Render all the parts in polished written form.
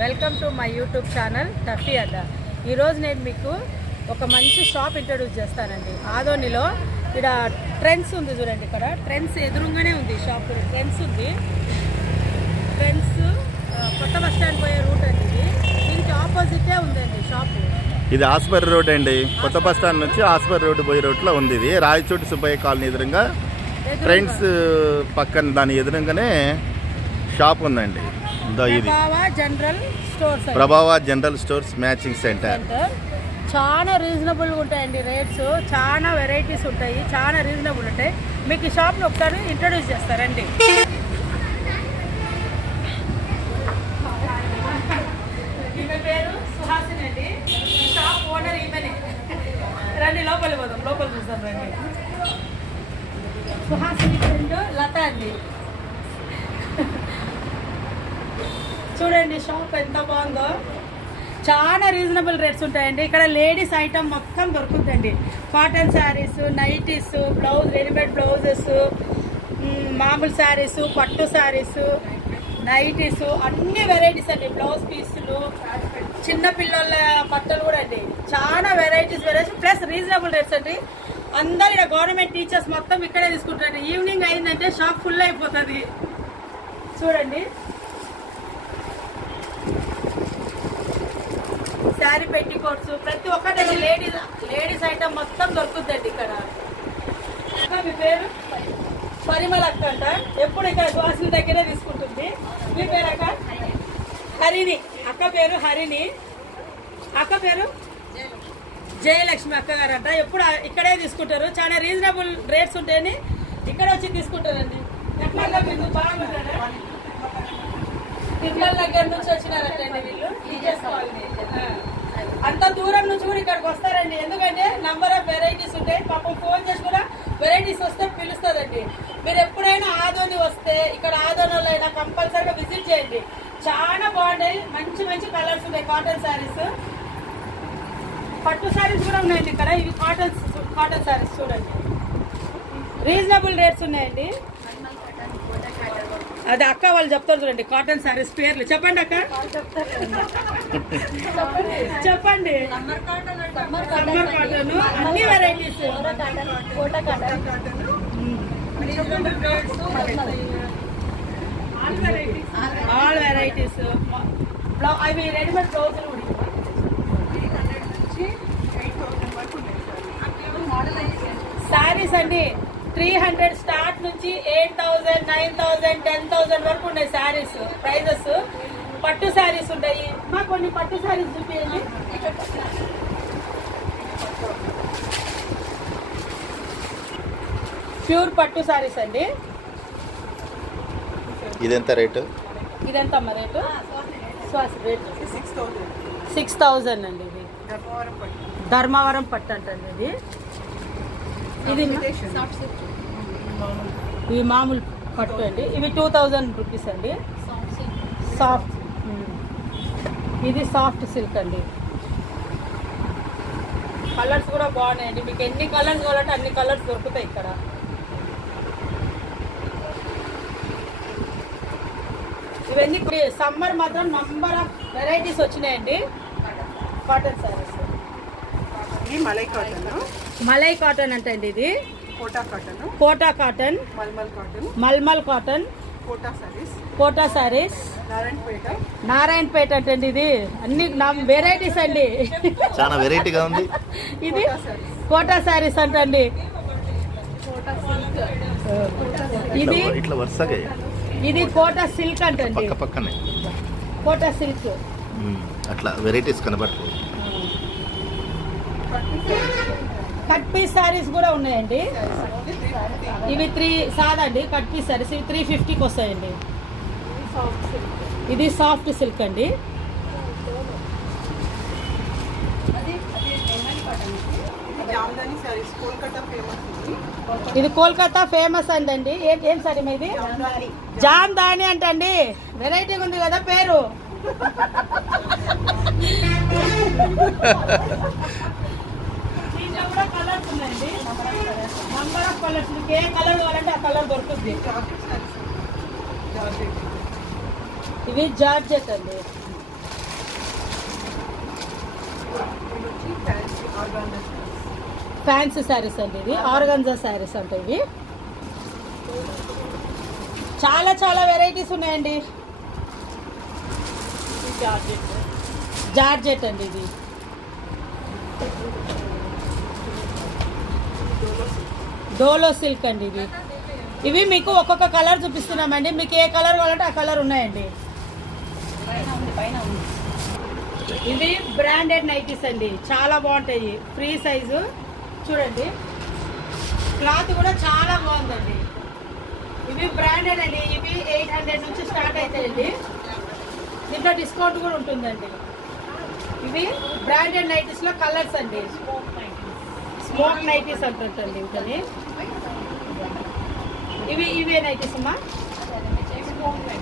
Welcome to my YouTube channel Tuffy Adda. ఈరోజు నేను మీకు ఒక మంచి షాప్ ఇంట్రడ్యూస్ చేస్తానండి. ఆదోనిలో ఇక్కడ ట్రెండ్స్ ఉంది చూడండి. ఇక్కడ ట్రెండ్స్ ఎదురుగానే ఉంది షాప్. ట్రెండ్స్ ఉంది. ట్రెండ్స్ కొత్త బస్ స్టాండ్ పోయే రూట్ అండి. ఇది దీనికి ఆపోజిటే ఉందండి షాపు. ఇది ఆస్పర్ రోడ్ అండి. కొత్త బస్ స్టాండ్ నుంచి ఆస్పర్ రోడ్ పోయే రోడ్లో ఉంది. ఇది రాయచోటి సుబ్బయ్య కాలనీ ఎదురుగా ట్రెండ్స్ పక్కన దాని ఎదురుగానే షాప్ ఉందండి. ప్రభావ జనరల్ స్టోర్స్ మ్యాచింగ్ సెంటర్. చాలా రీజనబుల్గా ఉంటాయండి రేట్స్. చాలా వెరైటీస్ ఉంటాయి. చాలా రీజనబుల్ ఉంటాయి. మీకు ఈ షాప్ని ఒకసారి ఇంట్రడ్యూస్ చేస్తారండి. ఈమె పేరు సుహాసిని అండి. ఈ షాప్ ఓనర్ ఈమెనే. రండి లోపలికి పోదాం. లోపల చూస్తాం రండి. సుహాసిని ఫ్రెండ్ లత అండి. చూడండి షాప్ ఎంత బాగుందో. చాలా రీజనబుల్ రేట్స్ ఉంటాయండి. ఇక్కడ లేడీస్ ఐటమ్ మొత్తం దొరుకుతుందండి. Cotton saris, nighties, blouse, readymade blouses, మామూలు శారీస్, పట్టు శారీస్, నైటీస్, అన్ని వెరైటీస్ అండి. బ్లౌజ్ పీసులు, చిన్నపిల్లల బట్టలు కూడా అండి. చాలా వెరైటీస్ ప్లస్ రీజనబుల్ రేట్స్ అండి. అందరు ఇక్కడ గవర్నమెంట్ టీచర్స్ మొత్తం ఇక్కడే తీసుకుంటారు. ఈవినింగ్ అయిందంటే షాప్ ఫుల్ అయిపోతుంది. చూడండి శారీ పెట్టికోట్స్ ప్రతి ఒక్కటి లేడీస్ ఐటమ్ మొత్తం దొరుకుతుందండి ఇక్కడ. మీ పేరు పరిమళ అక్క అంట. ఎప్పుడు ఇక్కడ సుహాసిని దగ్గరే తీసుకుంటుంది. మీ పేరు అక్క? హరిణి. అక్క పేరు హరిణి. అక్క పేరు జయలక్ష్మి అక్క గారు అంట. ఎప్పుడు ఇక్కడే తీసుకుంటారు. చాలా రీజనబుల్ రేట్స్ ఉంటాయని ఇక్కడ వచ్చి తీసుకుంటారండి. ఎట్లా బాగుంటారా? పిల్లల దగ్గర నుంచి వచ్చినారంటండి వీళ్ళు. అంత దూరం నుంచి కూడా ఇక్కడికి వస్తారండి. ఎందుకంటే నంబర్ ఆఫ్ వెరైటీస్ ఉంటాయి. పాపం ఫోన్ చేసి కూడా వెరైటీస్ వస్తే పిలుస్తుందండి. మీరు ఎప్పుడైనా ఆదోని వస్తే ఇక్కడ ఆదోనిలో అయినా కంపల్సరీగా విజిట్ చేయండి. చాలా బాగుంటాయి. మంచి మంచి కలర్స్ ఉన్నాయి. కాటన్ శారీస్, పట్టు శారీస్ కూడా ఉన్నాయండి ఇక్కడ. ఇవి కాటన్ శారీస్ చూడండి. రీజనబుల్ రేట్స్ ఉన్నాయండి. అది అక్క వాళ్ళు చెప్తారు చూడండి. కాటన్ శారీస్ పేర్లు చెప్పండి అక్క. చెప్పండి. సమ్మర్ కాటన్, అన్ని వెరైటీస్, ఆల్ వెరైటీస్. అవి రెడీమేడ్ బ్లౌజులు కూడా. శారీస్ అండి 300 స్టార్ట్ నుంచి 8,000, 9,000, 10,000 వరకు ఉన్నాయి శారీస్ ప్రైజెస్. పట్టు శారీస్ ఉంటాయి. మాకు కొన్ని పట్టు శారీస్ చూపించండి. ప్యూర్ పట్టు శారీస్ అండి. ఇదెంత రేటు? ఇదెంత అమ్మ రేటు? రేటు 6,000 అండి. ఇది ధర్మవరం పట్టు అంటండి. ఇది ఇవి మామూలు పట్టు అండి. ఇవి 2,000 రూపీస్ అండి. సాఫ్ట్. ఇది సాఫ్ట్ సిల్క్ అండి. కలర్స్ కూడా బాగున్నాయండి. మీకు ఎన్ని కలర్స్ కావాలంటే అన్ని కలర్స్ దొరుకుతాయి ఇక్కడ. ఇవన్నీ సమ్మర్ మాత్రం నంబర్ ఆఫ్ వెరైటీస్ వచ్చినాయండి. కాటన్ శారీస్. మలై కాటన్ అంటండి. ఇది కోటా కాటన్, మల్మల్ కాటన్, కోటా శారీస్, నారాయణపేట అంటండి. ఇది అన్ని వెరైటీస్ అండి. చాలా వెరైటీగా ఉంది. ఇది కోటా శారీస్ అంటండి. ఇది ఇట్లా వరుసగా ఇది కోటా సిల్క్ అంటండి. పక్కనే కోటా సిల్క్ అట్లా వెరైటీస్ కనబడుతుంది. కట్ పీస్ శారీస్ కూడా ఉన్నాయండి. ఇవి 3 సాదండి కట్ పీస్ శారీస్. ఇవి 350కి వస్తాయండి. ఇది సాఫ్ట్ సిల్క్ అండి. ఇది కోల్కతా ఫేమస్ అండి. ఏం సారీ ఇది? జామ్దాని అంటండి. వెరైటీగా ఉంది కదా పేరు. దీంట్లో కూడా కలర్స్ ఉన్నాయండి. Number of colours. మీకు ఏ కలర్ కావాలంటే ఆ కలర్ దొరుకుతుంది. ఇవి జార్జెట్ అండి. ఫ్యాన్సీ శారీస్ అండి ఇది, ఆర్గంజా శారీస్ అంటే ఇవి. చాలా చాలా వెరైటీస్ ఉన్నాయండి. జార్జెట్ అండి ఇది. డోలో సిల్క్ అండి ఇవి. ఇవి మీకు ఒక్కొక్క కలర్ చూపిస్తున్నామండి. మీకు ఏ కలర్ కావాలంటే ఆ కలర్ ఉన్నాయండి. ఇవి బ్రాండెడ్ నైటీస్ అండి, చాలా బాగుంటాయి. ఫ్రీ సైజు చూడండి, క్లాత్ కూడా చాలా బాగుందండి. ఇవి బ్రాండెడ్ అండి. ఇవి 800 నుంచి స్టార్ట్ అవుతాయండి. దీంట్లో డిస్కౌంట్ కూడా ఉంటుందండి. ఇవి బ్రాండెడ్ నైటీస్ లో కలర్స్ అండి. స్మోక్ నైటీస్ అంటుంటండి వీటిని. ఇవే నైటీస్ అమ్మా,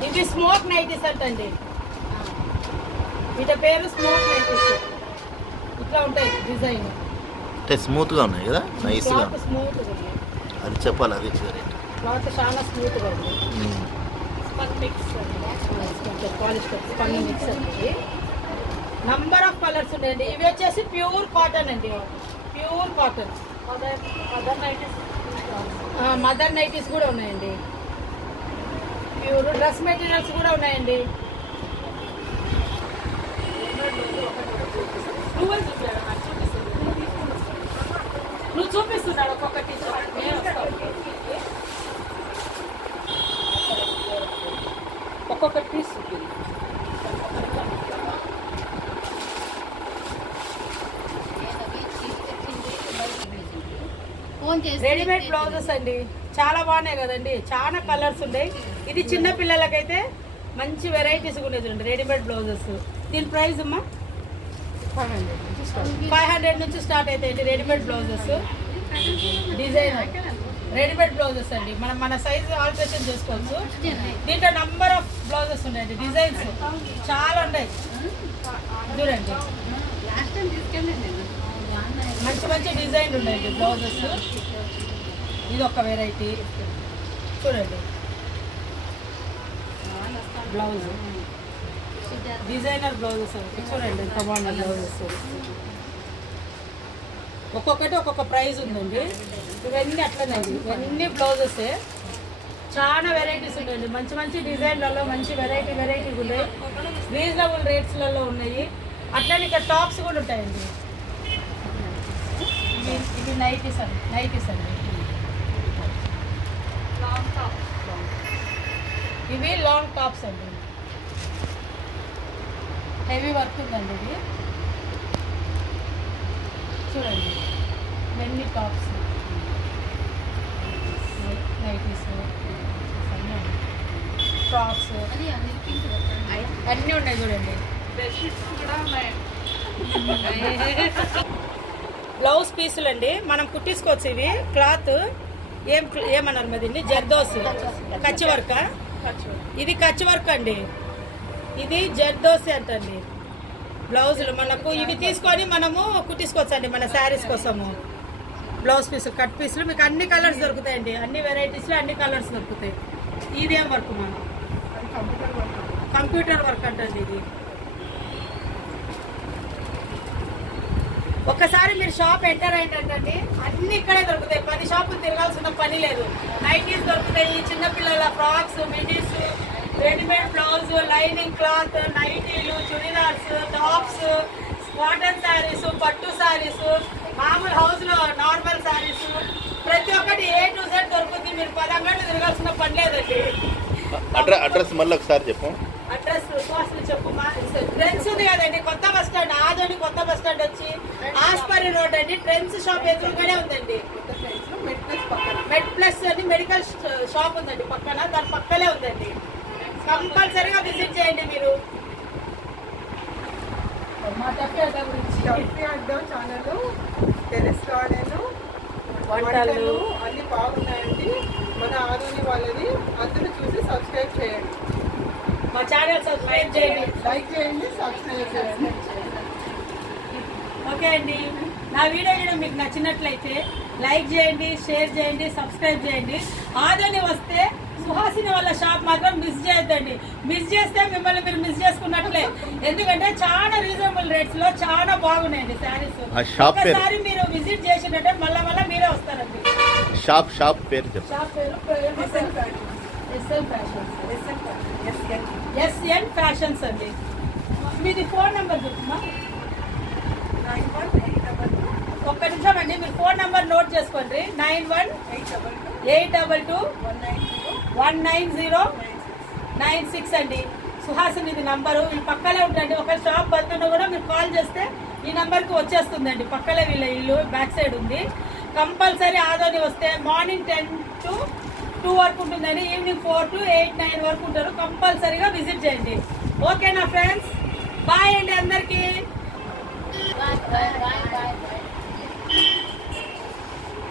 ఇవి స్మోక్ నైటీస్ అంటండి. వీటి పేరు స్మోక్ నైటీస్. ఇట్లా ఉంటాయి డిజైన్, అంటే స్మూత్ గా ఉన్నాయి కదా, నైస్ గా. స్మూత్ గా ఉన్నాయి, అది చెప్పాలి. అది క్లాత్ చాలా స్మూత్ గా ఉంది. స్పన్ మిక్స్ అండి. నంబర్ ఆఫ్ కలర్స్ ఉన్నాయండి. ఇవి వచ్చేసి ప్యూర్ కాటన్ అండి, ప్యూర్ కాటన్. మదర్ నైటీస్ కూడా ఉన్నాయండి. ప్యూర్ డ్రెస్ మెటీరియల్స్ కూడా ఉన్నాయండి. నువ్వు చూపిస్తున్నాడు ఒక్కొక్కటి. ఒక్కొక్కటి పీస్ రెడీమేడ్ బ్లౌజెస్ అండి, చాలా బాగున్నాయి కదండి. చాలా కలర్స్ ఉన్నాయి. ఇది చిన్న పిల్లలకైతే మంచి వెరైటీస్ ఉన్నాయి చూడండి, రెడీమేడ్ బ్లౌజెస్. దీని ప్రైస్ అమ్మా 500 నుంచి స్టార్ట్ అవుతాయండి readymade blouses. Design readymade blouses అండి, మనం మన సైజ్ ఆల్టరేషన్ చేసుకోవచ్చు. దీంట్లో నంబర్ ఆఫ్ బ్లౌజెస్ ఉన్నాయండి, డిజైన్స్ చాలా ఉన్నాయి చూడండి. మంచి మంచి డిజైన్లు ఉన్నాయండి బ్లౌజెస్. ఇది ఒక వెరైటీ చూడండి. బ్లౌజ్ డిజైనర్ బ్లౌజెస్ అండి, చూడండి ఎంత బాగున్నాయి బ్లౌజెస్. ఒక్కొక్కటి ఒక్కొక్క ప్రైస్ ఉందండి. ఇవన్నీ అట్లనే, ఇవన్నీ బ్లౌజెస్. చాలా వెరైటీస్ ఉన్నాయండి, మంచి మంచి డిజైన్లలో మంచి వెరైటీ ఉన్నాయి. రీజనబుల్ రేట్స్లలో ఉన్నాయి. అట్లనే ఇక్కడ టాప్స్ కూడా ఉంటాయండి. ఇవి నైటీస్ అండి. ఇవి లాంగ్ టాప్స్ అండి, హెవీ వర్క్ ఉందండి. ఇది చూడండి, మెన్నీ టాప్స్, నైటీస్, ఫ్రాక్స్ అన్నీ ఉన్నాయి చూడండి. బ్లౌజ్ పీసులు అండి, మనం కుట్టించుకోవచ్చు. ఇవి క్లాత్ ఏమన్నారు మరి, జర్దోస్ కచ్చి వర్క్. ఇది కచ్చి వర్క్ అండి, ఇది జర్దోసి అంటండి. బ్లౌజులు మనకు ఇవి తీసుకొని మనము కుట్టించుకోవచ్చు అండి మన శారీస్ కోసము. బ్లౌజ్ పీసులు, కట్ పీసులు మీకు అన్ని కలర్స్ దొరుకుతాయండి, అన్ని వెరైటీస్లో అన్ని కలర్స్ దొరుకుతాయి. ఇదేం వర్క్ మనం కంప్యూటర్ వర్క్ అంటండి. ఇది ఒక్కసారి మీరు షాప్ ఎంటర్ అయిందంటే అన్ని ఇక్కడే దొరుకుతాయి. 10 షాపులు తిరగాల్సిన పని లేదు. నైటీస్ దొరుకుతాయి, చిన్నపిల్లల frocks, midis, readymade blouse, lining cloth, నైటీలు, చుడిదార్స్, టాప్స్, కాటన్ శారీస్, పట్టు శారీస్, మామూలు హౌస్ లో నార్మల్ శారీస్, ప్రతి ఒక్కటి A to Z దొరుకుతుంది. మీరు 10 అంగళ్ళు తిరగాల్సిన పని లేదండి. అడ్రస్ మళ్ళీ ఒకసారి చెప్పు. అడ్రస్ చెప్పు. ట్రెండ్స్ ఉంది కదండి, కొత్త బస్ స్టాండ్, ఆదోని కొత్త బస్ స్టాండ్ వచ్చి ఆస్పరి రోడ్ అండి. ట్రెండ్స్ షాప్ ఎదురుగానే ఉందండి. మెడ్ ప్లస్ అని మెడికల్ షాప్ ఉందండి పక్కన, దాని పక్కనే ఉందండి. కంపల్సరీగా విజిట్ చేయండి మీరు. మా టెఫీ అడ్డా గురించి ఛానల్, టెరెస్ గార్డెన్, వంటలు అన్ని బాగున్నాయండి. మన ఆదోని వాళ్ళది, అందరూ చూసి సబ్స్క్రైబ్ చేయండి. మా ఛానల్ సబ్స్క్రైబ్ చేయండి, లైక్ చేయండి, సబ్స్క్రైబ్ చేయండి. ఓకే అండి, నా వీడియో మీకు నచ్చినట్లయితే లైక్ చేయండి, షేర్ చేయండి, సబ్స్క్రైబ్ చేయండి. ఆదోని వస్తే సుహాసిని వాళ్ళ షాప్ మాత్రం మిస్ చేయొద్దండి. మిస్ చేస్తే మిమ్మల్ని మీరు మిస్ చేసుకున్నట్లే. ఎందుకంటే చాలా రీజనబుల్ రేట్స్ లో చాలా బాగున్నాయండి శారీస్. ఆ షాప్ పేరు ఒకసారి మీరు విజిట్ చేసినట్టే మళ్ళా మీరే వస్తారండి. షాప్ పేరు చెప్పండి. షాప్ పేరు SN ఫ్యాషన్స్ అండి. మీది ఫోన్ నెంబర్ చెప్తున్నా. ఒక్క నిమిషం అండి, మీరు ఫోన్ నెంబర్ నోట్ చేసుకోండి. 91-822-190-96 అండి. సుహాసిని ఇది నంబరు. ఈ పక్కలే ఉంటుంది. ఒక షాప్ బంద్ ఉన్నా కూడా మీరు కాల్ చేస్తే ఈ నంబర్కి వచ్చేస్తుందండి. పక్కలే వీళ్ళ ఇల్లు బ్యాక్ సైడ్ ఉంది. కంపల్సరీ ఆదోని వస్తే మార్నింగ్ 10 to 2 వరకు ఉంటుందండి. ఈవినింగ్ 4 to 8, 9 వరకు ఉంటారు. కంపల్సరీగా విజిట్ చేయండి. ఓకేనా ఫ్రెండ్స్? బాయ్ అండి అందరికీ.